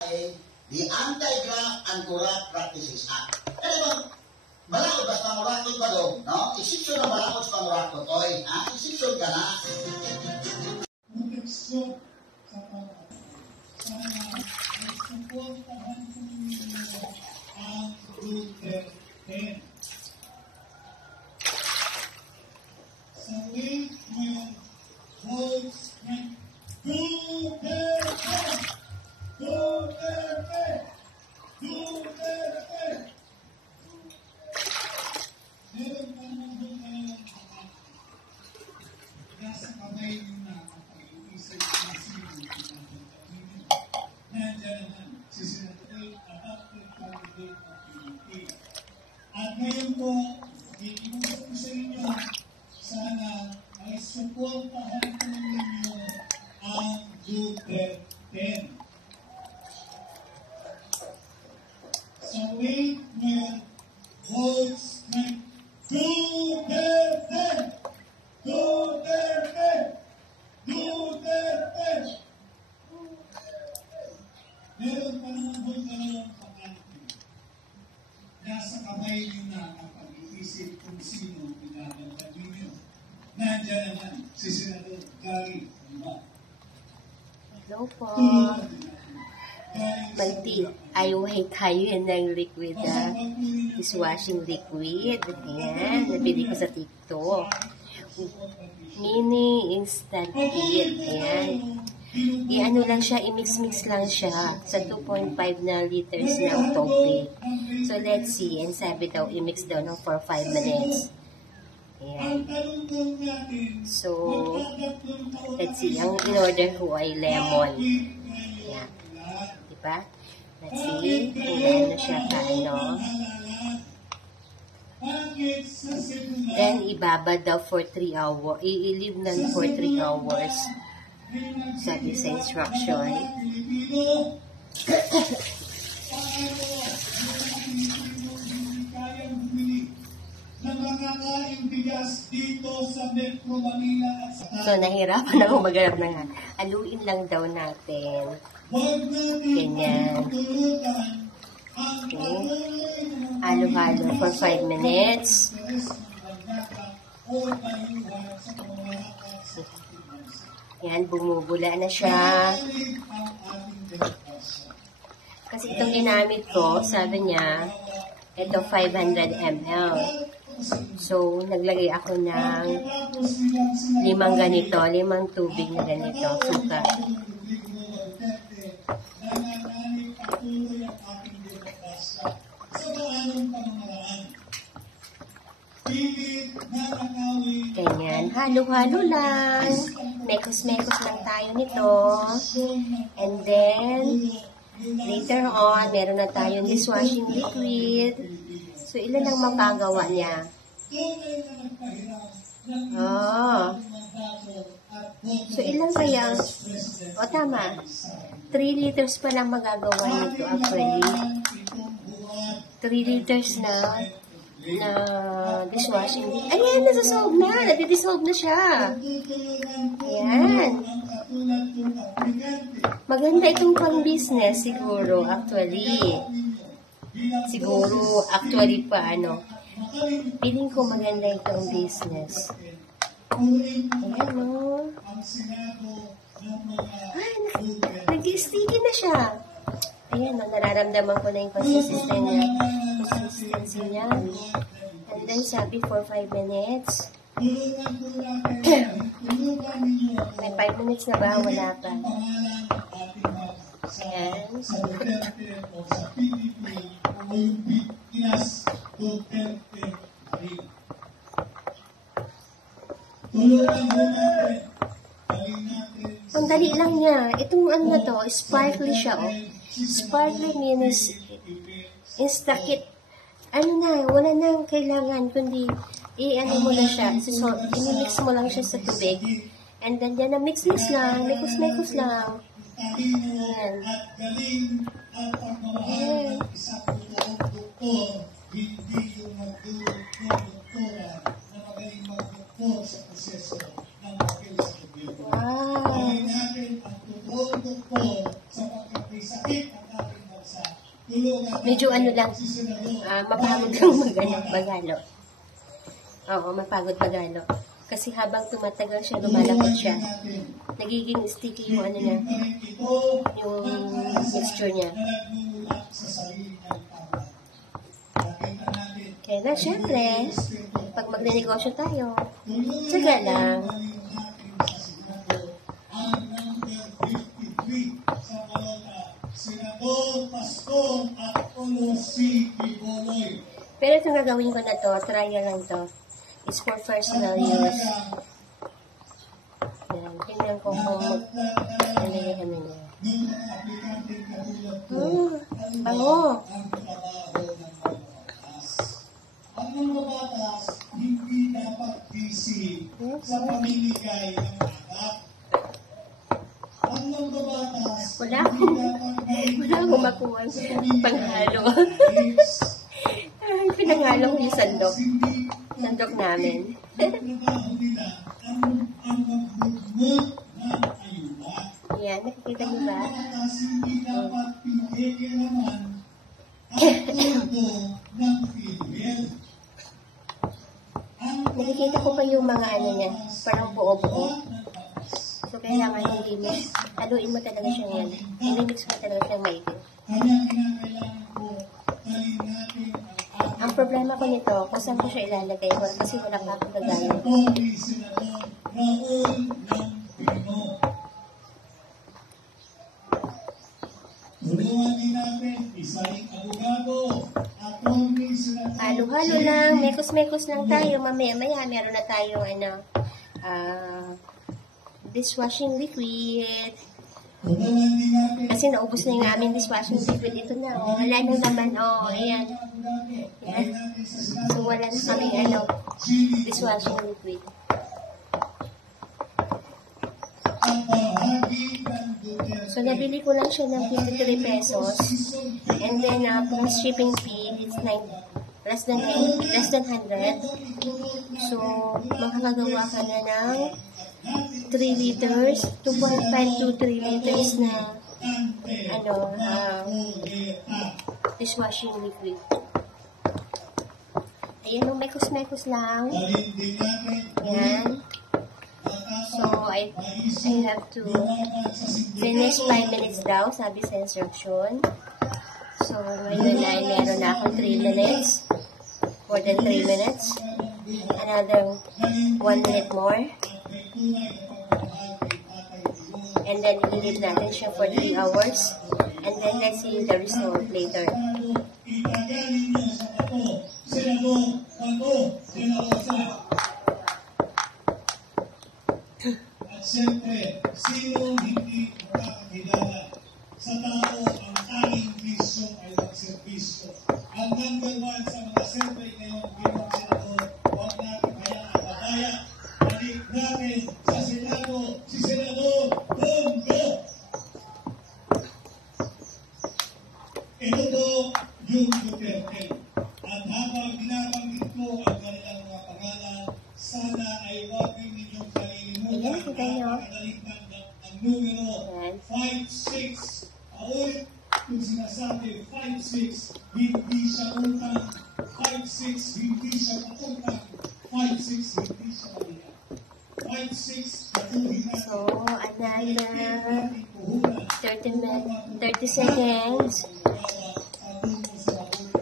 the Anti-Graft and Corrupt Practices Act. Kaya bang, malaod ba sa pangurakot ba doon? No? Isiksyon na malaod sa pangurakot. Oy, ha? Isiksyon ka na. Proteksyon sa mga ay suportahan po ninyo ang Duterte. Sa wait-wait votes ng Duterte! Duterte! Duterte! Meron pa naman doon ngayon nasa kamay nyo na ang pag-iisip na sino nandiyan naman si Senator adopted candidate of PDP. At ngayon po, ikinuha ko sa inyo, sana ay suportahan po ninyo ang Duterte. Sa wait-wait votes ng Duterte! Duterte! Duterte! Meron pa naman doon dalawang pakante. Nasa kamay niyo na ang pag-iisip kung sino pinagandang ninyo. Nandiyan naman si Senador Gary Lima. Hello po. Ayuhay tayo ng liquid dishwashing liquid. Ayan, nabili ko sa TikTok. Mini instant heat. Ayan. I-ano lang siya, i-mix-mix lang siya sa 2.5 na liters ng tubig. So, let's see. And sabi daw, i-mix daw ng for 5 minutes. Ayan. So, let's see. Ang in-order ko ay lemon. Ayan. Diba? Let's see. Kung ano siya paano. Then, ibabad daw for 3 hours. I-leave na for 3 hours. Sabi sa instruction. So, nahirapan ako maghanap ng haluin lang daw natin. Ganyan. Okay. Halo-halo for 5 minutes. Yan, bumubula na siya. Kasi itong ginamit ko, sabi niya, ito 500 ml. So, naglagay ako ng 5 ganito, 5 tubig na ganito, suka. Ganyan, halo-halo lang. Mekos-mekos lang tayo nito. And then, later on, meron na tayong dishwashing liquid. So, ilan lang magagawa niya? Oh. So, ilan kaya? O, tama. 3 liters pa lang magagawa nito actually. 3 liters na dishwashing liquid. Ayan, nasa-solve na. Nadi-dissolve na siya. Ayan. Maganda itong pang-business siguro actually. Siguro actually pa ano. Feeling ko maganda itong business. Ayan o. Ay, nag-sticky na siya. Ayan o, nararamdaman ko na yung consistency niya. And then sabi for 5 minutes. May 5 minutes na ba? Wala pa. Ayan. Ang dali lang niya. Itong ano na to, sparkly siya. Oh. Sparkly means instakit. Ano na, wala nang kailangan, kundi i-ano mo na siya. So, i-mix mo lang siya sa tubig. And then, yan na mix-mix lang. Mekos-mekos lang. Ayan. Ayan. Wow. Medyo ano lang, mapagod lang maghalo. Oo, mapagod maghalo. Kasi habang tumatagal siya, lumalapot siya. Nagiging sticky yung ano niya, yung mixture niya. Kaya na, syempre, pag magne-negosyo tayo, tsaga lang. Pero itong gagawin ko na to, trial lang to. It's for personal use. Yan, tingnan ko kung ano yung ano niya. Bango! Ang mga batas, hindi dapat busy sa pamimigay ng anak. Ang mga batas, Wala akong makuha panghalo. Pinanghalo ko yung sandok. Sandok namin. Yan, nakikita niyo ba? Nakikita ko pa yung mga ano niya, parang buo-buo. So, kailangan hindi mo, haluin mo talaga siya yan. Hindi-mix mo talaga siya maigi. Ang problema ko nito, kung saan ko siya ilalagay ko, kasi wala pa akong gagamit. Halo-halo lang, mekos-mekos lang tayo. Mamaya-maya, meron na tayong dishwashing liquid. Kasi naubos na yung aming dishwashing liquid. Ito na, wala na naman. Ayan. Ayan. So, wala na kaming dishwashing liquid. So, nabili ko lang siya ng 53 pesos. And then, kung shipping fee, it's less than 100. So, makakagawa ka na ng 3 liters, 2.5 to 3 liters na dishwashing liquid. Ayan, mekos-mekos lang. Ayan. So, I have to finish 5 minutes daw, sabi sa instruction. So, ngayon ay meron na akong 3 minutes. More than 3 minutes. Another 1 minute more. And then, i-leave natin siya for 3 hours. And then, let's see the result later. At siyempre, sino hindi makakakilala sa tao ang tanging bisyo ay magserbisyo. Ang number 1 sa mga survey ngayon, bilang senador, huwag natin kaya ang babaya. Balik natin sa Senado, si Senador Bongo. Ito po yung Duterte. At habang binabanggit ko ang kanilang mga pangalan, sana ay huwag ninyong kalilimutan ang numero 56. Paulit kung sinasabi 56, hindi siya utang. 56, hindi siya pautang. 56, hindi siya malihan. 56, patuhin natin. So, another 30 seconds.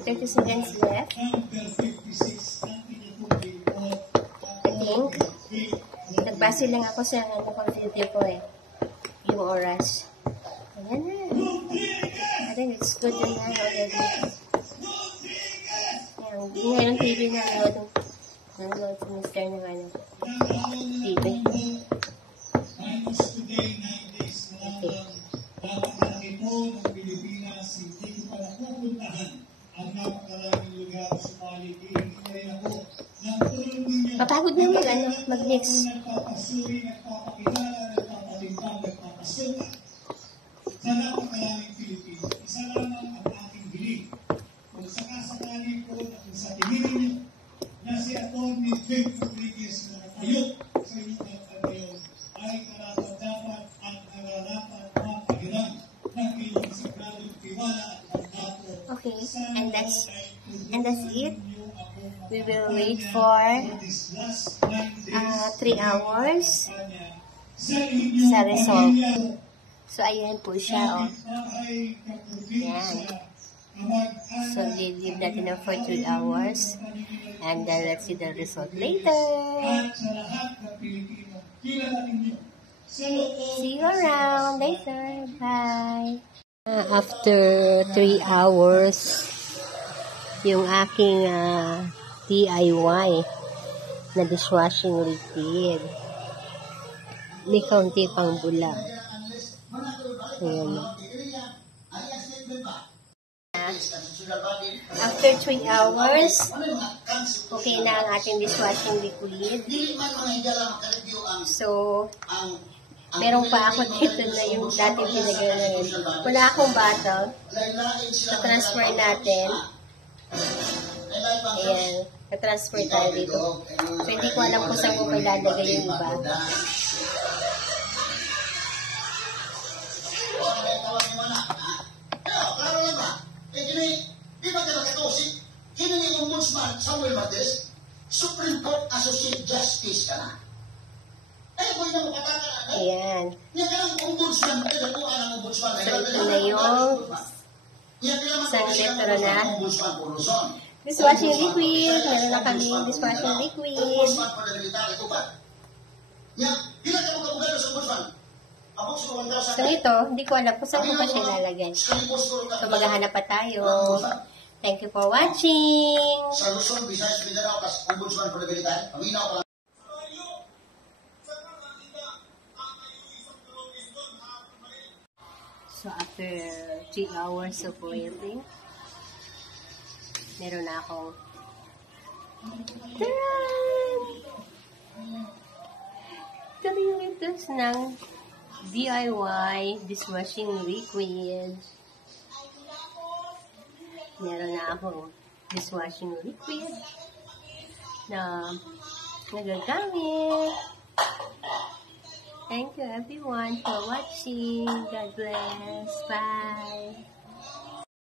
30 seconds left. I think. Nagbase lang ako sa computer ko yung oras. Ayan na. I think it's good na already. Hindi nga yung TV na nanonood si Mr. ng TV. Okay. Napakalaki po ng Pilipinas, hindi ko pala pupuntahan ang napakaraming lugar sa paligid. Kaya ako, nagtuloy niyo. Mapagod na mag-mix. Nagpapasuri, nagpapakilala, nagpapalimbang, nagpapasuka sa napakaraming Pilipino. Isa lamang ang aking hiling. Kung sakasakali po na kung sa tingin niyo na si Atty. Vic Rodriguez na natayo sa inyong pagkakayon ay karapat-dapat ang nararapat na pagiran ng inyong sagradong tiwala at mandato Okay, and that's it. We will wait for 3 hours sa result. So, ayan po siya, oh. Yan. So, leave natin na for 3 hours. And then, let's see the result later. See you around later. Bye. After 3 hours, yung aking DIY na dishwashing liquid. May kaunti pang bula. Ayan. After 3 hours, okay na ang ating dishwashing liquid. So, meron pa ako dito na yung dating pinagalan. Wala akong bottle. So, transfer natin. Ayan. Na-transfer tayo dito. So, hindi ko alam kung saan ko ilalagay yung iba. Di ba ka nakatosik? Kini ni Ombudsman Samuel Martes, Supreme Court Associate Justice ka na. Ay, kung yung mapataka na. Ayan. Niya ka lang Ombudsman, kinakuha ng Ombudsman. So, ito na yung isang litro na dishwashing liquid. Meron na kami dishwashing liquid. Ombudsman pa na military, ito ba? Niya, pila ka magkabugado sa Ombudsman? So, ito, hindi ko alam kung saan ko pa siya ilalagay. So, maghahanap pa tayo. Thank you for watching. Sa Luzon, Visayas, Mindanao, kas Ombudsman pa na military. Paminaw pa lang. So, after 3 hours of waiting, meron na akong 3 liters ng DIY dishwashing liquid. Meron na akong dishwashing liquid na nagagamit. Thank you everyone for watching. God bless. Bye.